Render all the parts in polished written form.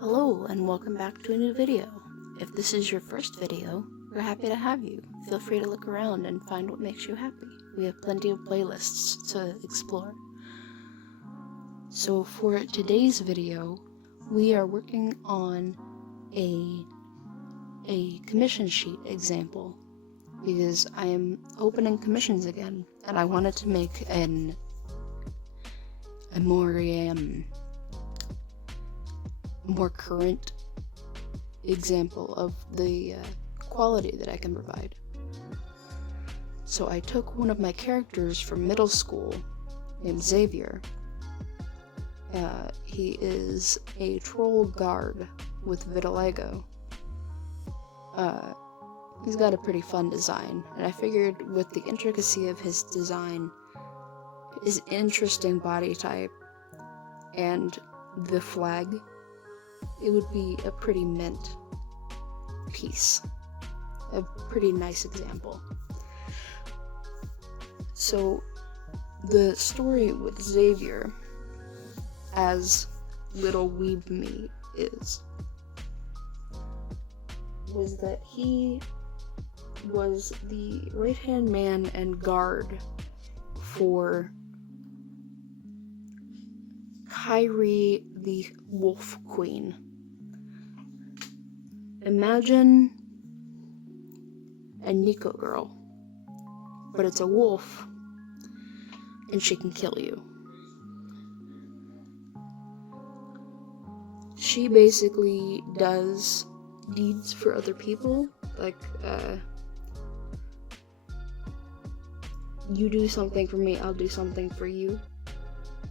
Hello and welcome back to a new video. If this is your first video, we're happy to have you. Feel free to look around and find what makes you happy. We have plenty of playlists to explore. So for today's video, we are working on a commission sheet example because I am opening commissions again and I wanted to make a more current example of the quality that I can provide. So I took one of my characters from middle school named Xavier. He is a troll guard with vitiligo. He's got a pretty fun design, and I figured with the intricacy of his design, his interesting body type, and the flag, it would be a pretty mint piece. A pretty nice example. So, the story with Xavier, as little weeb me was that he was the right-hand man and guard for Kyrie the Wolf Queen. Imagine a Nico girl, but it's a wolf, and she can kill you. She basically does deeds for other people, like, you do something for me, I'll do something for you.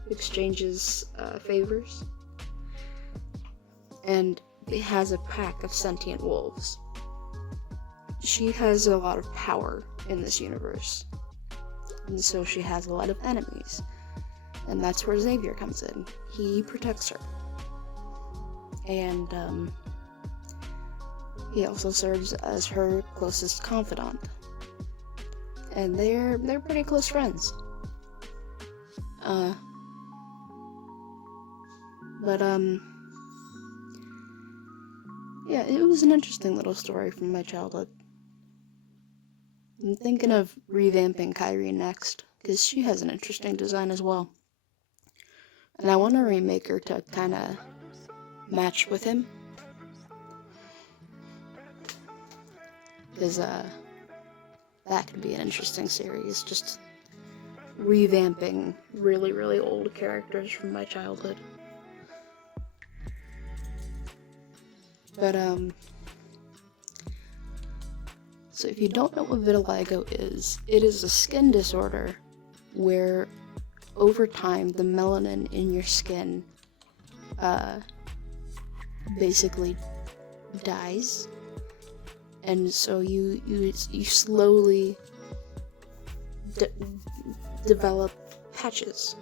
Exchanges favors. And it has a pack of sentient wolves. She has a lot of power in this universe, and so she has a lot of enemies, and that's where Xavier comes in. He protects her, and he also serves as her closest confidant, and they're pretty close friends. Yeah, it was an interesting little story from my childhood. I'm thinking of revamping Kyrie next, because she has an interesting design as well. And I want to remake her to kind of match with him. Because, that could be an interesting series, just revamping really, really old characters from my childhood. But, so if you don't know what vitiligo is, it is a skin disorder where over time the melanin in your skin basically dies, and so you slowly develop patches.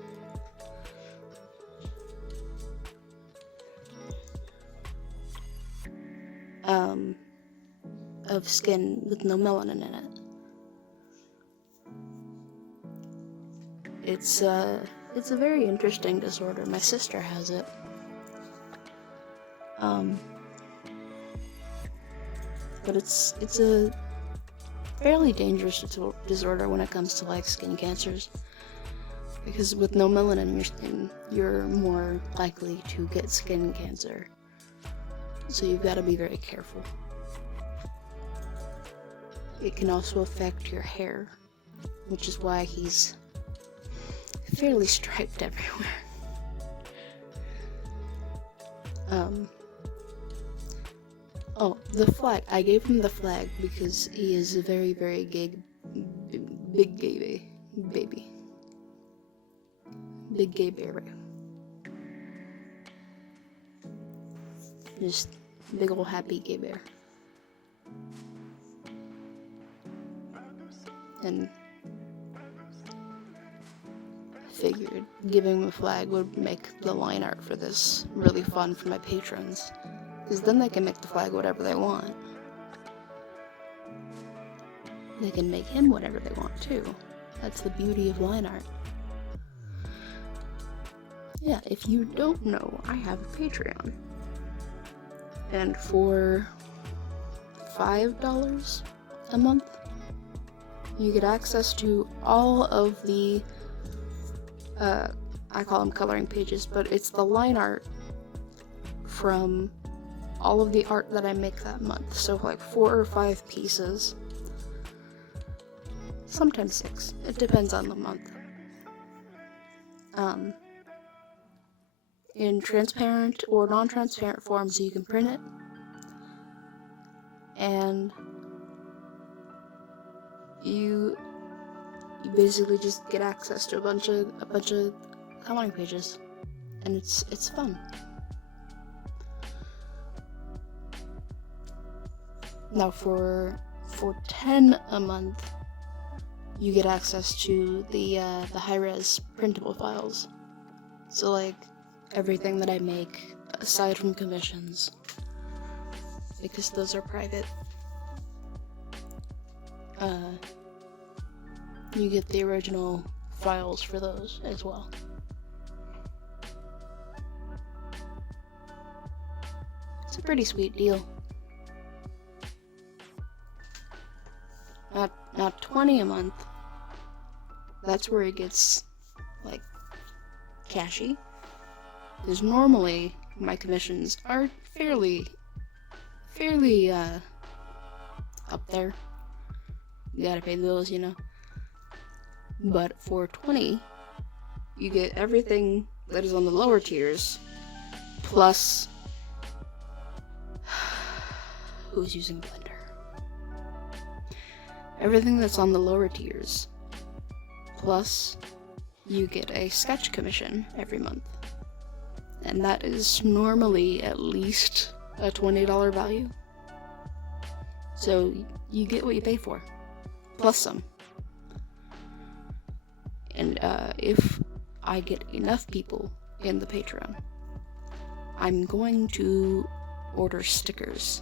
Of skin with no melanin in it. It's a very interesting disorder. My sister has it. But it's a fairly dangerous disorder when it comes to like skin cancers, because with no melanin in your skin, you're more likely to get skin cancer. So you've got to be very careful. It can also affect your hair, which is why he's fairly striped everywhere. Oh, the flag. I gave him the flag because he is a very, very big gay baby. Big gay bear. Just big ol' happy gay bear. And I figured giving him a flag would make the line art for this really fun for my patrons, because then they can make the flag whatever they want. They can make him whatever they want too. That's the beauty of line art. Yeah, if you don't know, I have a Patreon. And for $5 a month, you get access to all of the, I call them coloring pages, but it's the line art from all of the art that I make that month. So like 4 or 5 pieces, sometimes 6, it depends on the month. In transparent or non-transparent forms, you can print it, and you basically just get access to a bunch of coloring pages, and it's fun. Now for $10 a month, you get access to the high-res printable files. So like everything that I make aside from commissions, because those are private. You get the original files for those as well. It's a pretty sweet deal. Not $20 a month. That's where it gets like cashy. Because normally my commissions are fairly up there. You gotta pay the bills, you know. But for $20, you get everything that is on the lower tiers, plus who's using Blender? Everything that's on the lower tiers, plus you get a sketch commission every month. And that is normally at least a $20 value. So you get what you pay for, plus some. And if I get enough people in the Patreon, I'm going to order stickers.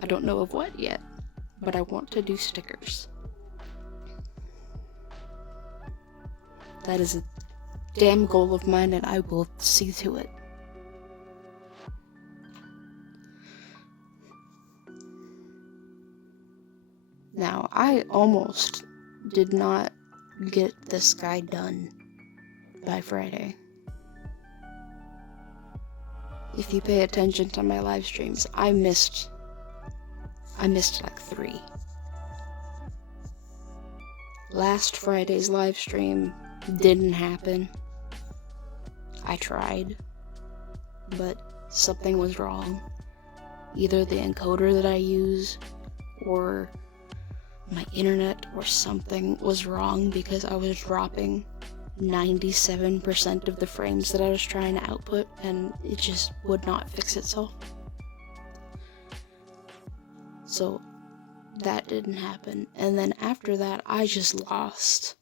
I don't know of what yet, but I want to do stickers. That is a damn goal of mine, and I will see to it. Now, I almost did not get this guy done by Friday. If you pay attention to my live streams, I missed like 3. Last Friday's live stream didn't happen. I tried, but something was wrong. Either the encoder that I use, or my internet, or something was wrong, because I was dropping 97% of the frames that I was trying to output, and it just would not fix itself. So that didn't happen, and then after that, I just lost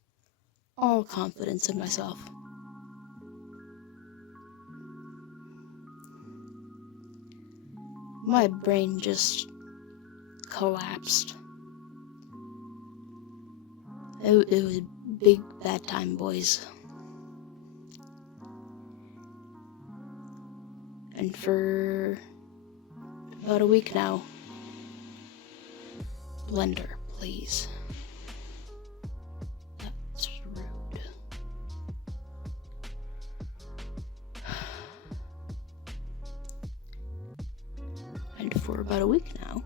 all confidence in myself. My brain just collapsed. It was big bad time, boys. And for about a week now, Blender, please. That's rude. And for about a week now,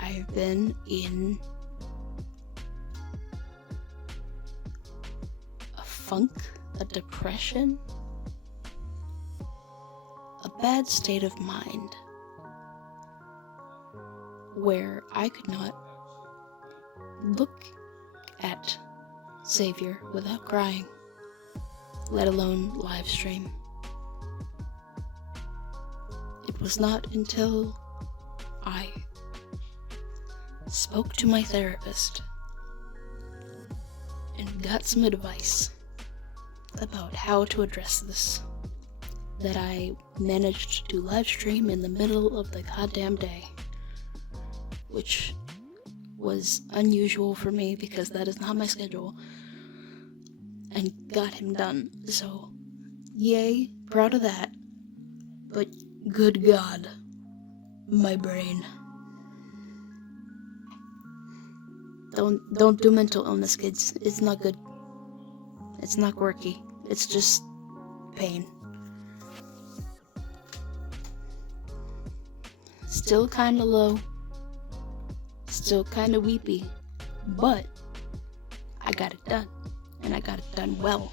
I've been in a funk, a depression, a bad state of mind, where I could not look at Xavier without crying, let alone live stream. It was not until I spoke to my therapist and got some advice about how to address this that I managed to live stream in the middle of the goddamn day, which was unusual for me because that is not my schedule, and got him done. So, yay, proud of that. But Good God. My brain. Don't do mental illness, kids. It's not good. It's not quirky. It's just pain. Still kinda low. Still kinda weepy. But I got it done. And I got it done well.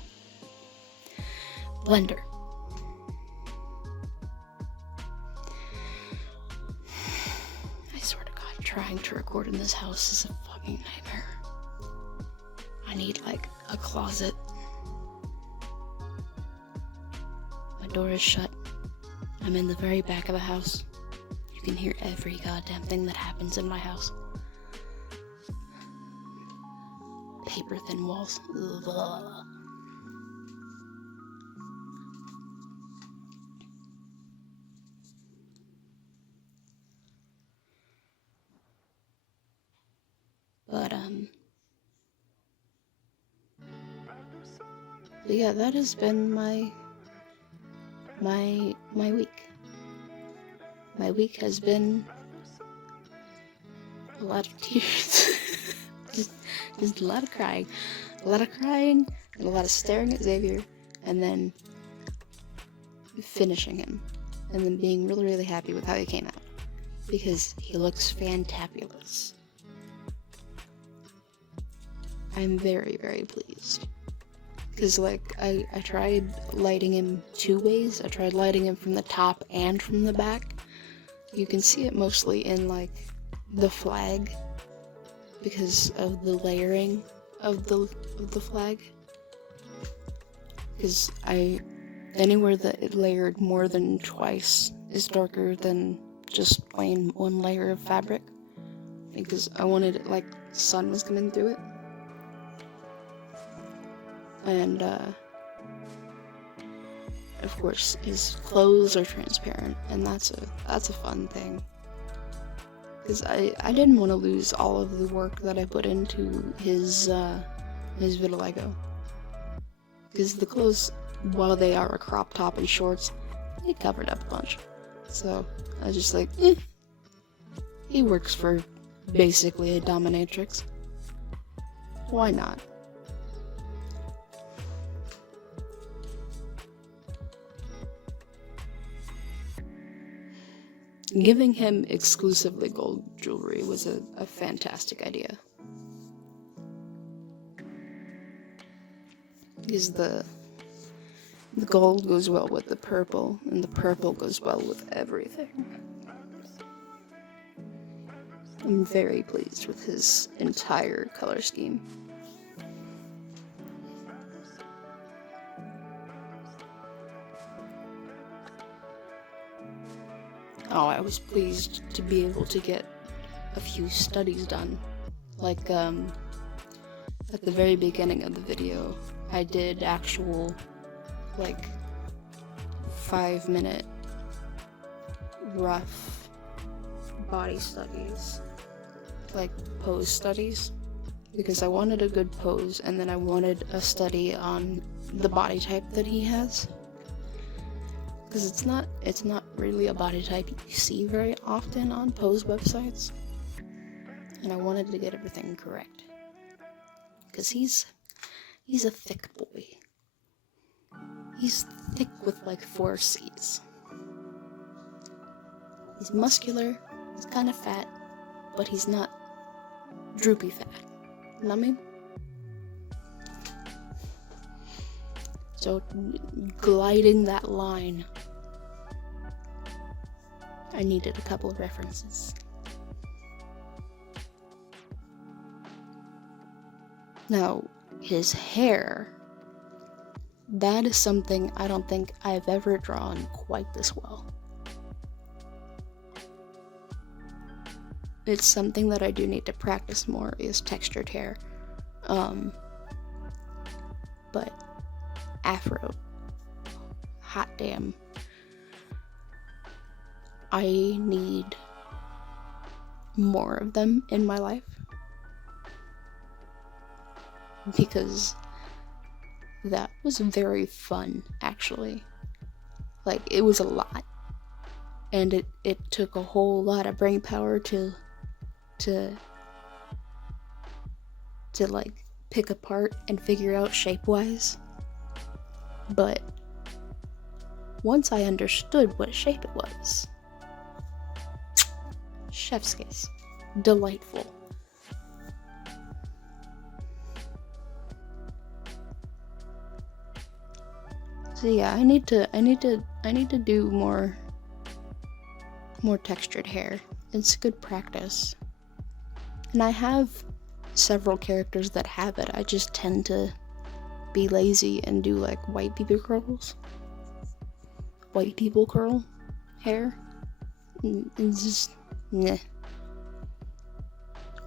Blender. I swear to God, trying to record in this house is a fucking nightmare. I need, like, a closet. My door is shut. I'm in the very back of the house. You can hear every goddamn thing that happens in my house. Paper thin walls. Ugh. But yeah, that has been my week. My week has been a lot of tears. just a lot of crying. A lot of crying and a lot of staring at Xavier and then finishing him. And then being really, really happy with how he came out. Because he looks fantabulous. I'm very, very pleased. Because, like, I tried lighting him 2 ways. I tried lighting him from the top and from the back. You can see it mostly in, like, the flag. Because of the layering of the flag. Because anywhere that it layered more than twice is darker than just plain 1 layer of fabric. Because I wanted it like the sun was coming through it. And, of course, his clothes are transparent, and that's a fun thing. Because I didn't want to lose all of the work that I put into his vitiligo. Because the clothes, while they are a crop top and shorts, they covered up a bunch. So, I was just like, he works for basically a dominatrix. Why not? Giving him exclusively gold jewelry was a fantastic idea. Because the gold goes well with the purple, and the purple goes well with everything. I'm very pleased with his entire color scheme. Oh, I was pleased to be able to get a few studies done. Like, at the very beginning of the video, I did actual, like, 5-minute rough body studies. Like, pose studies. Because I wanted a good pose, and then I wanted a study on the body type that he has. Because it's not really a body type you see very often on pose websites. And I wanted to get everything correct. Because he's a thick boy. He's thick with like 4 C's. He's muscular, he's kind of fat, but he's not droopy fat. You know what I mean? So, gliding that line, I needed a couple of references. Now, his hair, that is something I don't think I've ever drawn quite this well. It's something that I do need to practice more, is textured hair. But afro, hot damn, I need more of them in my life, because that was very fun, actually. Like, it was a lot, and it took a whole lot of brain power to like pick apart and figure out shape-wise. But once I understood what shape it was, chef's kiss. Delightful. So yeah, I need to do more textured hair. It's good practice. And I have several characters that have it. I just tend to be lazy and do like white people curls. White people curl hair. It's just meh.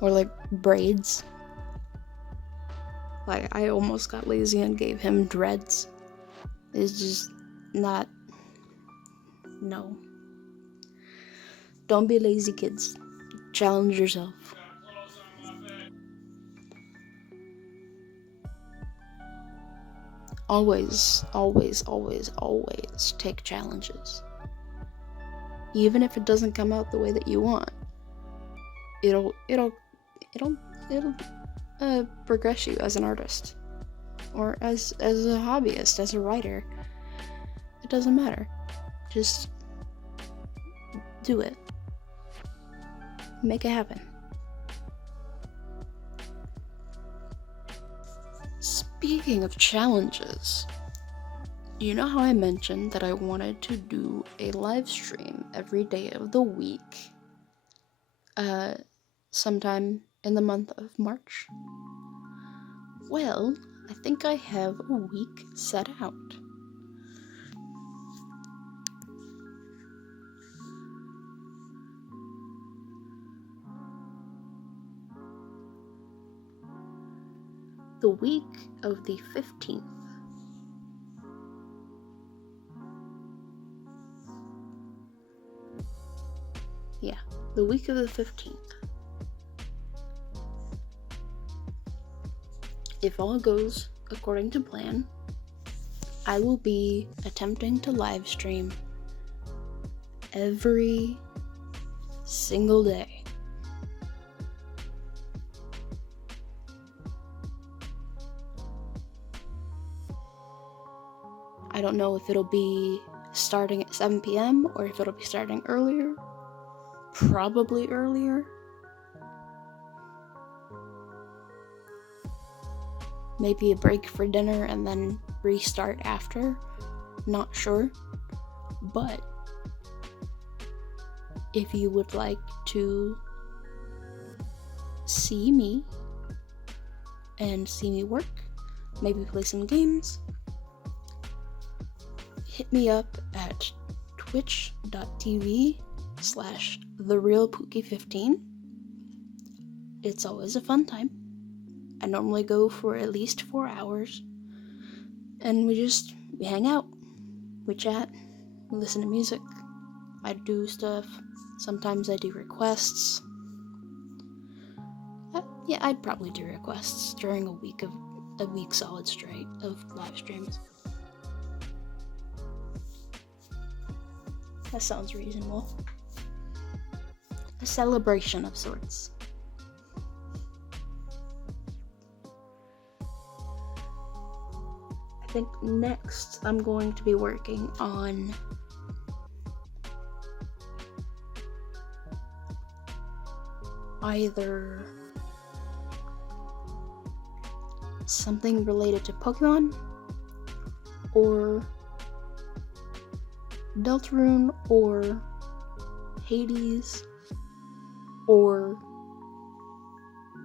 Or like braids. Like I almost got lazy and gave him dreads. It's just not. No. Don't be lazy, kids. Challenge yourself. Always, always, always, always take challenges. Even if it doesn't come out the way that you want, it'll progress you as an artist, or as a hobbyist, as a writer. It doesn't matter. Just do it. Make it happen. Speaking of challenges, you know how I mentioned that I wanted to do a live stream every day of the week, sometime in the month of March? Well, I think I have a week set out. The week of the 15th. Yeah, the week of the 15th. If all goes according to plan, I will be attempting to live stream every single day. I don't know if it'll be starting at 7 p.m. or if it'll be starting earlier. Probably earlier. Maybe a break for dinner and then restart after. Not sure. But if you would like to see me and see me work, maybe play some games, hit me up at twitch.tv/therealpookie15. It's always a fun time. I normally go for at least 4 hours, and we hang out, we chat, we listen to music, I do stuff, sometimes I do requests. Yeah, I'd probably do requests during a week solid straight of live streams. That sounds reasonable. A celebration of sorts. I think next I'm going to be working on either something related to Pokemon or Deltarune or Hades or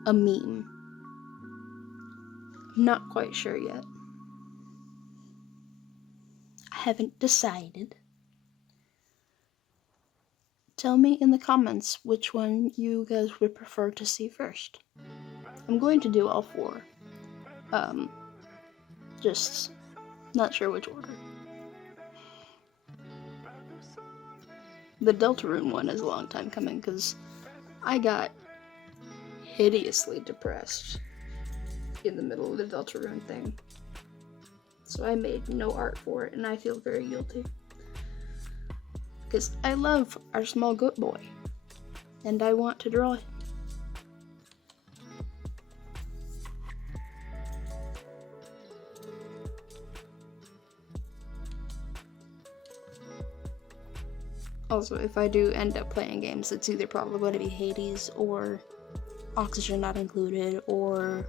a meme. I'm not quite sure yet. I haven't decided. Tell me in the comments which one you guys would prefer to see first. I'm going to do all 4. Just not sure which order. The Deltarune one is a long time coming because I got hideously depressed in the middle of the Deltarune thing. So I made no art for it and I feel very guilty. because I love our small goat boy, and I want to draw him. Also, if I do end up playing games, it's either probably going to be Hades or Oxygen Not Included or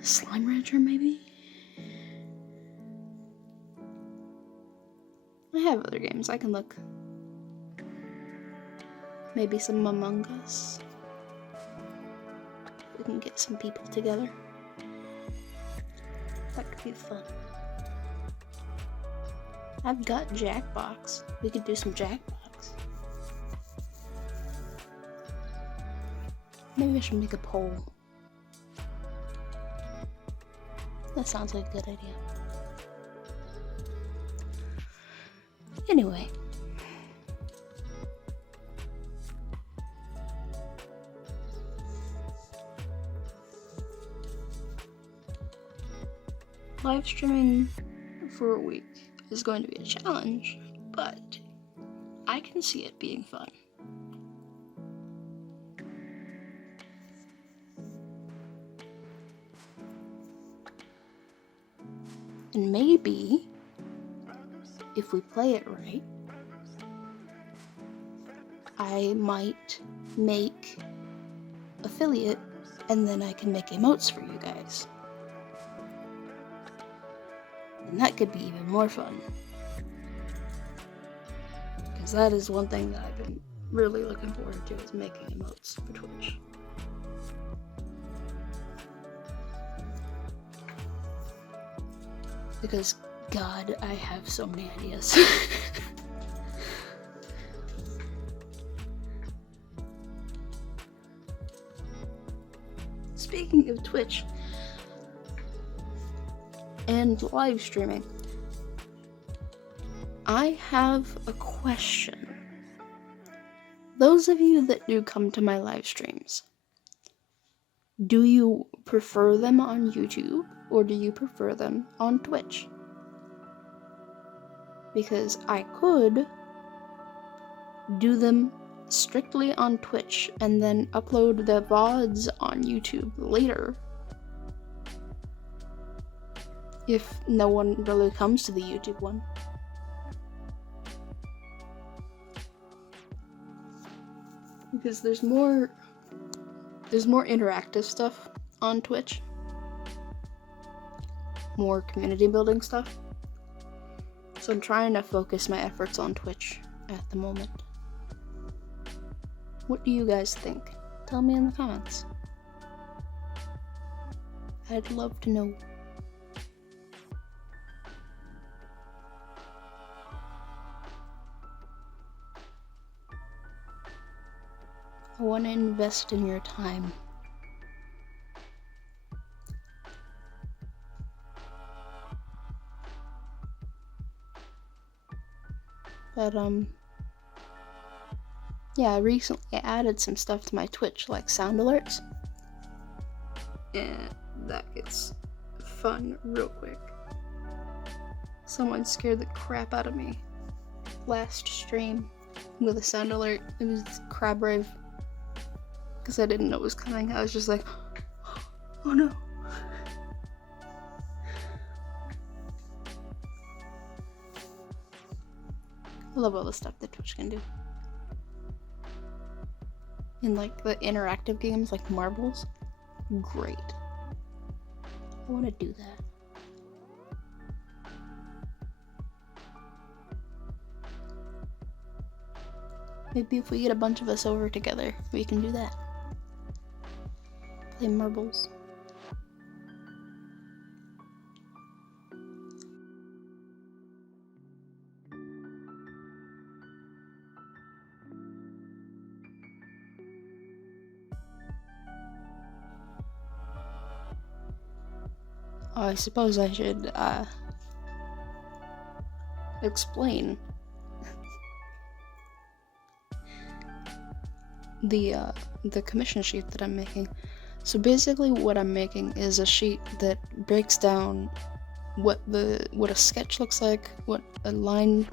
Slime Rancher, maybe? I have other games, I can look. Maybe some Among Us. We can get some people together. That could be fun. I've got Jackbox. We could do some Jackbox. Maybe I should make a poll. That sounds like a good idea. Anyway. Live streaming for a week is going to be a challenge, but I can see it being fun. And maybe, if we play it right, I might make affiliate, and then I can make emotes for you guys. And that could be even more fun. Because that is one thing that I've been really looking forward to, is making emotes for Twitch. Because, God, I have so many ideas. Speaking of Twitch and live streaming, I have a question. Those of you that do come to my live streams, do you prefer them on YouTube or do you prefer them on Twitch? Because I could do them strictly on Twitch and then upload the VODs on YouTube later. If no one really comes to the YouTube one. Because there's more interactive stuff on Twitch. More community building stuff. So I'm trying to focus my efforts on Twitch at the moment. What do you guys think? Tell me in the comments. I'd love to know. I want to invest in your time. But, yeah, I recently added some stuff to my Twitch, like sound alerts. And that gets fun real quick. Someone scared the crap out of me last stream with a sound alert. It was Crab Rave. Because I didn't know it was coming. I was just like, oh no. I love all the stuff that Twitch can do. In like the interactive games like Marbles, great. I want to do that. Maybe if we get a bunch of us over together, we can do that. Play marbles. Oh, I suppose I should explain the commission sheet that I'm making. So basically what I'm making is a sheet that breaks down what a sketch looks like, what a line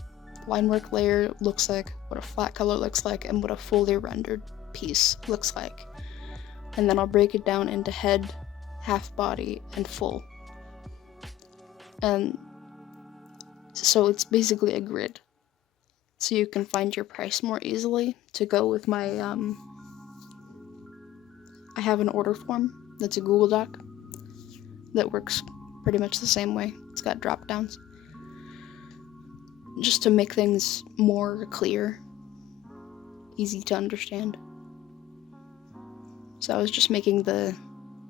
line work layer looks like, what a flat color looks like, and what a fully rendered piece looks like. And then I'll break it down into head, half body, and full. And so it's basically a grid. So you can find your price more easily to go with my, I have an order form that's a Google Doc that works pretty much the same way. It's got drop downs. Just to make things more clear, easy to understand. So I was just making the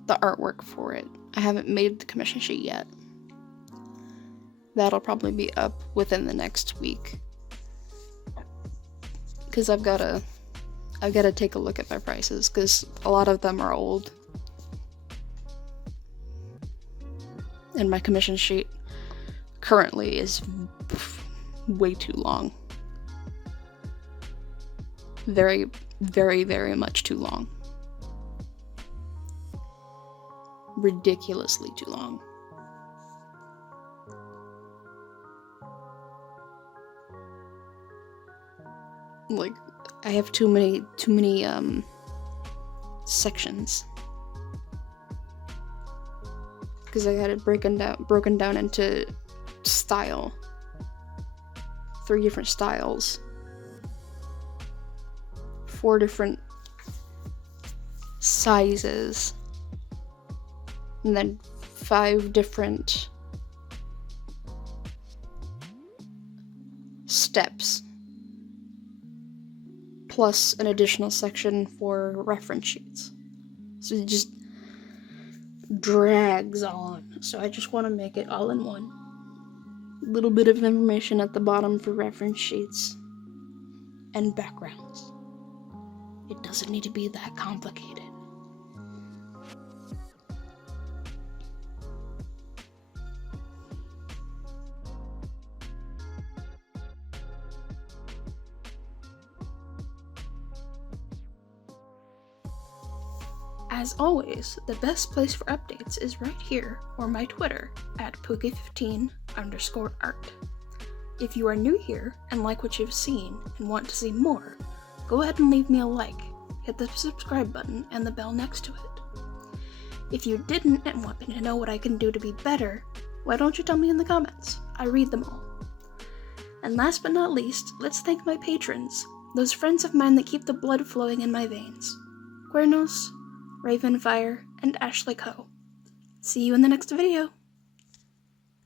artwork for it. I haven't made the commission sheet yet. That'll probably be up within the next week. Because I've gotta take a look at my prices, because a lot of them are old. And my commission sheet currently is way too long. Very, very, very much too long. Ridiculously too long. Like, I have too many sections. Because I got it broken down into style. 3 different styles. 4 different sizes. And then 5 different steps. Plus an additional section for reference sheets. So it just drags on. So I just want to make it all in one. A little bit of information at the bottom for reference sheets and backgrounds. It doesn't need to be that complicated. As always, the best place for updates is right here or my Twitter at Pookie15_art. If you are new here and like what you've seen and want to see more, go ahead and leave me a like, hit the subscribe button and the bell next to it. If you didn't and want me to know what I can do to be better, why don't you tell me in the comments? I read them all. And last but not least, let's thank my patrons, those friends of mine that keep the blood flowing in my veins. Cuernos, Ravenfire, and Ashley Coe. See you in the next video.